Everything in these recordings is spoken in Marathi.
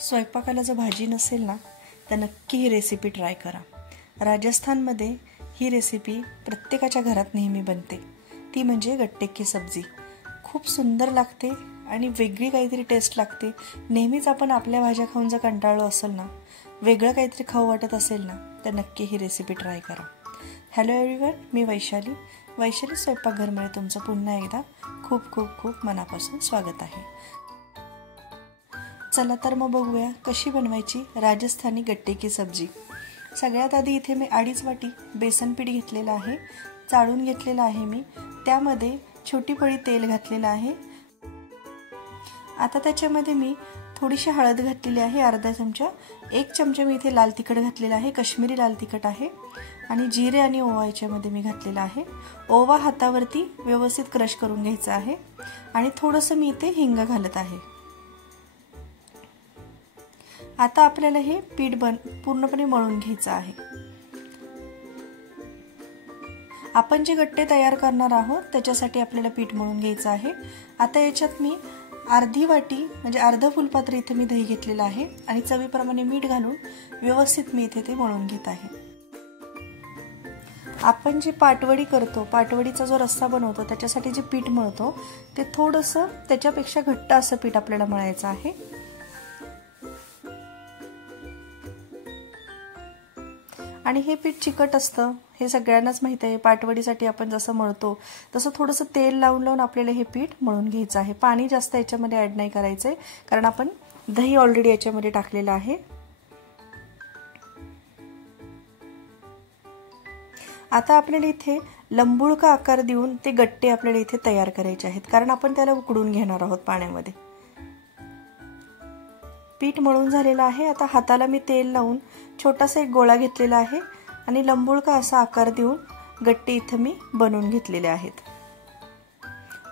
स्वयंपाकाला जर भाजी नसेल ना तर नक्की ही रेसिपी ट्राय करा। राजस्थानमध्ये ही रेसिपी प्रत्येकाच्या घरात नेहमी बनते, ती म्हणजे गट्टे की सब्जी। खूप सुंदर लागते आणि वेगळी काहीतरी टेस्ट लागते। नेहमीच आपण आपल्या भाज्या खाऊन जर कंटाळलो असेल ना, वेगळं काहीतरी खाऊ वाटत असेल ना, तर नक्की ही रेसिपी ट्राय करा। हॅलो एव्हरीवन, मी वैशाली स्वयंपाकघरमध्ये तुमचं पुन्हा एकदा खूप खूप खूप मनापासून स्वागत आहे। चला तर मग बघूया कशी बनवायची राजस्थानी गट्टे की सब्जी। सगळ्यात आधी इथे मी 2.5 वाटी बेसन पीठ घेतलेलं आहे, चाळून घेतलेलं आहे मी। त्यामध्ये छोटी पळी तेल घातलेलं आहे। आता त्याच्यामध्ये मी थोडीशी हळद घातलेली आहे, अर्धा चमचा। 1 चमचा मी इथे लाल तिखट घातलेला आहे, काश्मीरी लाल तिखट आहे। आणि जिरे आणि ओवा याच्यामध्ये मी घातलेला आहे। ओवा हातावरती व्यवस्थित क्रश करून घ्यायचा आहे आणि थोडंसं मी इथे हिंग घालत आहे। आता आपल्याला हे पीठ पूर्णपणे मळून घ्यायचं आहे। आपण जे गट्टे तयार करणार आहोत त्याच्यासाठी आपल्याला पीठ मळून घ्यायचं आहे। आता याच्यात मी अर्धी वाटी म्हणजे अर्ध फुलपात्र इथे मी दही घेतलेलं आहे आणि चवीप्रमाणे मीठ घालून व्यवस्थित मी इथे ते मळून घेत आहे। आपण जे पाटवडी करतो, पाटवडीचा जो रस्सा बनवतो त्याच्यासाठी जे पीठ मळतो ते थोडंसं त्याच्यापेक्षा घट्ट असं पीठ आपल्याला मळायचं आहे। आणि हे पीठ चिकट असतं, हे सगळ्यांनाच माहिती आहे। पाटवडीसाठी आपण जसं मळतो तसं थोडंसं तेल लावून लावून आपल्याला हे पीठ मळून घ्यायचं आहे। पाणी जास्त याच्यामध्ये ऍड नाही करायचंय, कारण आपण दही ऑलरेडी याच्यामध्ये टाकलेलं आहे। आता आपल्याला इथे लंबुळका आकार देऊन ते गट्टे आपल्याला इथे तयार करायचे आहेत, कारण आपण त्याला उकडून घेणार आहोत पाण्यामध्ये। पीठ मळून झालेलं आहे। आता हाताला मी तेल लावून छोटासा एक गोळा घेतलेला आहे आणि लंबुळका असा आकार देऊन गट्टे इथे मी बनवून घेतलेले आहेत।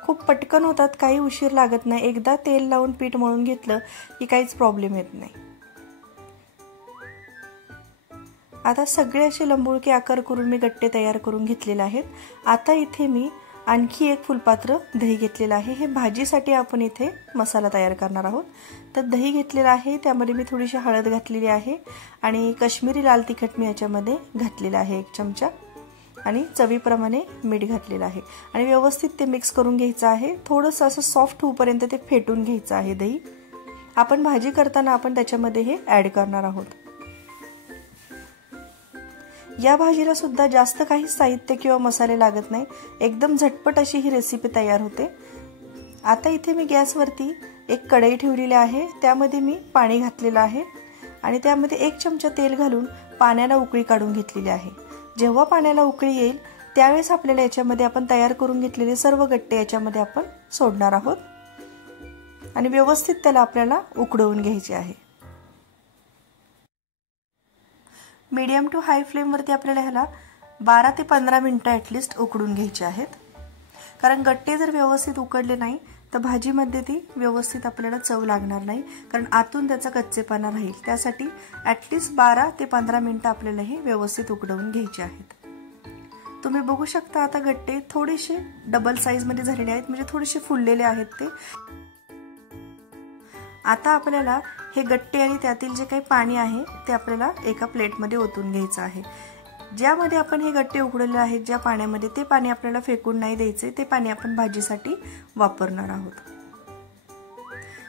खूप पटकन होतात, काही उशीर लागत नाही। एकदा तेल लावून पीठ मळून घेतलं की काहीच प्रॉब्लेम येत नाही। आता सगळे असे लंबुळके आकार करून मी गट्टे तयार करून घेतलेले आहेत। आता इथे मी आणखी एक फुलपात्र दही घेतलेलं आहे। हे भाजीसाठी आपण इथे मसाला तयार करणार आहोत। तर दही घेतलेलं आहे, त्यामध्ये मी थोडीशी हळद घातलेली आहे आणि काश्मीरी लाल तिखट मी याच्यामध्ये घातलेलं आहे 1 चमचा आणि चवीप्रमाणे मीठ घातलेलं आहे आणि व्यवस्थित ते मिक्स करून घ्यायचं आहे। थोडंसं असं सॉफ्ट होईपर्यंत ते फेटून घ्यायचं आहे दही। आपण भाजी करताना आपण त्याच्यामध्ये हे ऍड करणार आहोत। या भाजीला सुद्धा जास्त काही साहित्य किंवा मसाले लागत नाही, एकदम झटपट अशी ही रेसिपी तयार होते। आता इथे मी गॅसवरती एक कढई ठेवलेली आहे, त्यामध्ये मी पाणी घातलेलं आहे आणि त्यामध्ये 1 चमचा तेल घालून पाण्याला उकळी काढून घेतलेली आहे। जेव्हा पाण्याला उकळी येईल त्यावेळेस आपल्याला याच्यामध्ये आपण तयार करून घेतलेले सर्व गट्टे याच्यामध्ये आपण सोडणार आहोत आणि व्यवस्थित त्याला आपल्याला उकडवून घ्यायचे आहे। मीडियम टू हाय फ्लेम वरती आपल्याला ह्याला 12 ते 15 मिनिटं ॲटलिस्ट उकडून घ्यायचे आहेत, कारण गट्टे जर व्यवस्थित उकडले नाही तर भाजीमध्ये ती व्यवस्थित आपल्याला चव लागणार नाही, कारण आतून त्याचा कच्चेपणा राहील। त्यासाठी ॲटलिस्ट 12 ते 15 मिनिटं आपल्याला हे व्यवस्थित उकडवून घ्यायचे आहेत। तुम्ही बघू शकता आता गट्टे थोडेसे डबल साइज मध्ये झालेले आहेत, म्हणजे थोडेसे फुललेले आहेत ते। आता आपल्याला हे गट्टे आणि त्यातील जे काही पाणी आहे ते आपल्याला एका प्लेटमध्ये ओतून घ्यायचं आहे। ज्यामध्ये आपण हे गट्टे उकडवले आहेत ज्या पाण्यामध्ये, ते पाणी आपल्याला फेकून नाही द्यायचे, ते पाणी आपण भाजीसाठी वापरणार आहोत।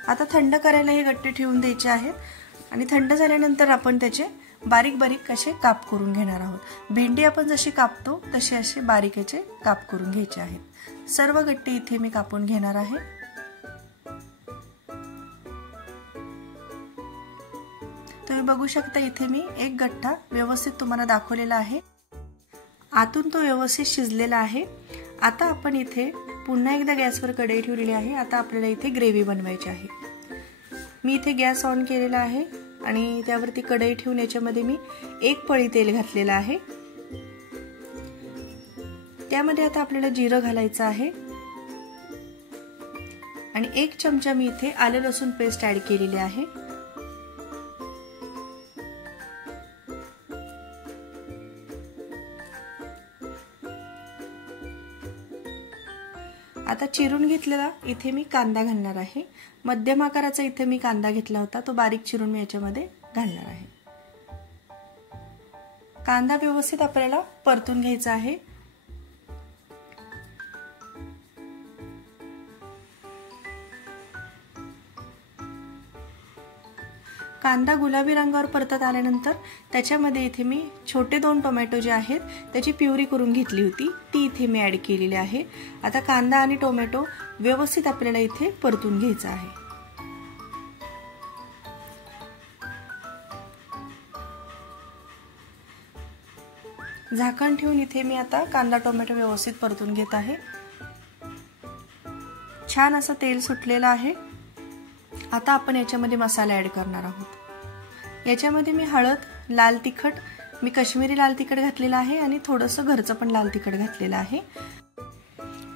आता थंड करायला हे गट्टे ठेवून द्यायचे आहेत आणि थंड झाल्यानंतर आपण त्याचे बारीक बारीक असे काप करून घेणार आहोत। भेंडी आपण जशी कापतो तसे असे बारीक याचे काप करून घ्यायचे आहेत। सर्व गट्टे इथे मी कापून घेणार आहे। तुम्ही बघू शकता इथे मी एक गट्टा व्यवस्थित तुम्हाला दाखवलेला आहे, आतून तो व्यवस्थित शिजलेला आहे। आता आपण इथे पुन्हा एकदा गॅसवर कढई ठेवलेली आहे। आता आपल्याला इथे ग्रेव्ही बनवायची आहे। मी इथे गॅस ऑन केलेला आहे आणि त्यावरती कढई ठेवून याच्यामध्ये मी 1 पळी तेल घातलेलं आहे। त्यामध्ये आता आपल्याला जिरं घालायचं आहे आणि 1 चमचा मी इथे आलं लसूण पेस्ट ऍड केलेली आहे। आता चिरून घेतलेला इथे मी कांदा घालणार आहे। मध्यम आकाराचा इथे मी कांदा घेतला होता, तो बारीक चिरून मी याच्यामध्ये घालणार आहे। कांदा व्यवस्थित आपल्याला परतून घ्यायचा आहे। कांदा गुलाबी रंगावर परतत आल्यानंतर त्याच्यामध्ये इथे मी छोटे 2 टोमॅटो जे आहेत त्याची प्युरी करून घेतली होती, ती इथे मी ऍड केलेली आहे। आता कांदा आणि टोमॅटो व्यवस्थित आपल्याला इथे परतून घ्यायचा आहे। झाकण ठेवून इथे मी आता कांदा टोमॅटो व्यवस्थित परतून घेत आहे। छान असं तेल सुटलेलं आहे। आता आपण याच्यामध्ये मसाले ऍड करणार आहोत। याच्यामध्ये मी हळद, लाल तिखट, मी काश्मीरी लाल तिखट घातलेलं आहे आणि थोडंसं घरचं पण लाल तिखट घातलेलं आहे।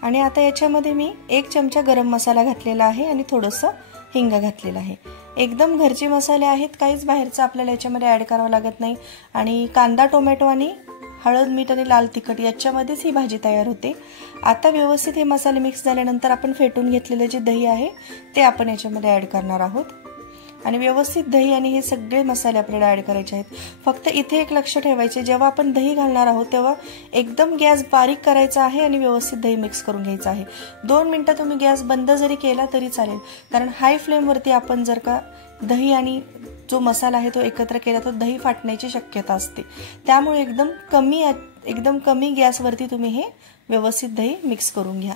आणि आता याच्यामध्ये मी 1 चमचा गरम मसाला घातलेला आहे आणि थोडंसं हिंग घातलेलं आहे। एकदम घरचे मसाले आहेत, काहीच बाहेरचं आपल्याला याच्यामध्ये ऍड करावं लागत नाही। आणि कांदा टोमॅटो आणि हळद, मीठ आणि लाल तिखट याच्यामध्येच ही भाजी तयार होते। आता व्यवस्थित हे मसाले मिक्स झाल्यानंतर आपण फेटून घेतलेले जे दही आहे ते आपण याच्यामध्ये ऍड करणार आहोत। आणि व्यवस्थित दही आणि हे सगळे मसाले आपल्याला ऍड करायचे आहेत। फक्त इथे एक लक्ष ठेवायचे, जेव्हा आपण दही घालणार आहोत तेव्हा एकदम गॅस बारीक करायचा आहे आणि व्यवस्थित दही मिक्स करून घ्यायचं आहे। 2 मिनिटं तुम्ही गॅस बंद जरी केला तरी चालेल, कारण हाय फ्लेम वरती आपण जर का दही आणि जो मसाला आहे तो एकत्र केला तर दही फाटण्याची शक्यता असते। त्यामुळे एकदम कमी गॅसवरती तुम्ही हे व्यवस्थित दही मिक्स करून घ्या।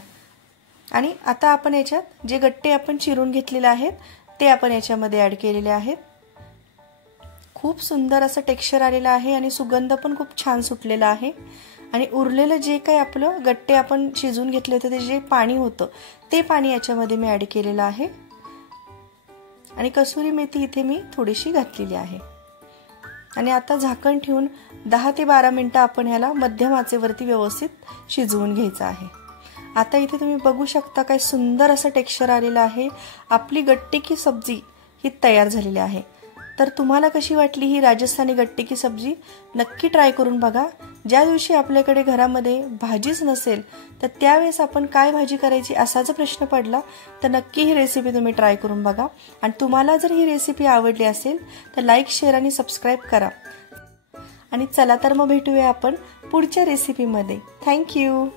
आणि आता आपण याच्यात जे गट्टे आपण चिरून घेतलेले आहेत ते आपण याच्यामध्ये ऍड केलेले आहेत। खूप सुंदर असं टेक्स्चर आलेलं आहे आणि सुगंध पण खूप छान सुटलेला आहे। आणि उरलेलं जे काही आपलं गट्टे आपण शिजून घेतले होते ते जे पाणी होतं ते पाणी याच्यामध्ये मी ऍड केलेलं आहे। आणि कसुरी मेथी इथे मी थोडीशी घातलेली आहे। आणि आता झाकण ठेवून 10 ते 12 मिनिटं आपण ह्याला मध्यम आचेवरती व्यवस्थित शिजवून घ्यायचं आहे। आता इथे तुम्ही बघू शकता काय सुंदर असं टेक्स्चर आलेलं आहे। आपली गट्टे की सब्जी ही तयार झालेली आहे। तर तुम्हाला कशी वाटली ही राजस्थानी गट्टे की सब्जी? नक्की ट्राय करून बघा। ज्या दिवशी आपल्याकडे घरामध्ये भाजीच नसेल तर त्यावेळेस आपण काय भाजी करायची असा जर प्रश्न पडला तर नक्की ही रेसिपी तुम्ही ट्राय करून बघा। आणि तुम्हाला जर ही रेसिपी आवडली असेल तर लाईक, शेअर आणि सबस्क्राईब करा। आणि चला तर मग भेटूया आपण पुढच्या रेसिपीमध्ये। थँक्यू।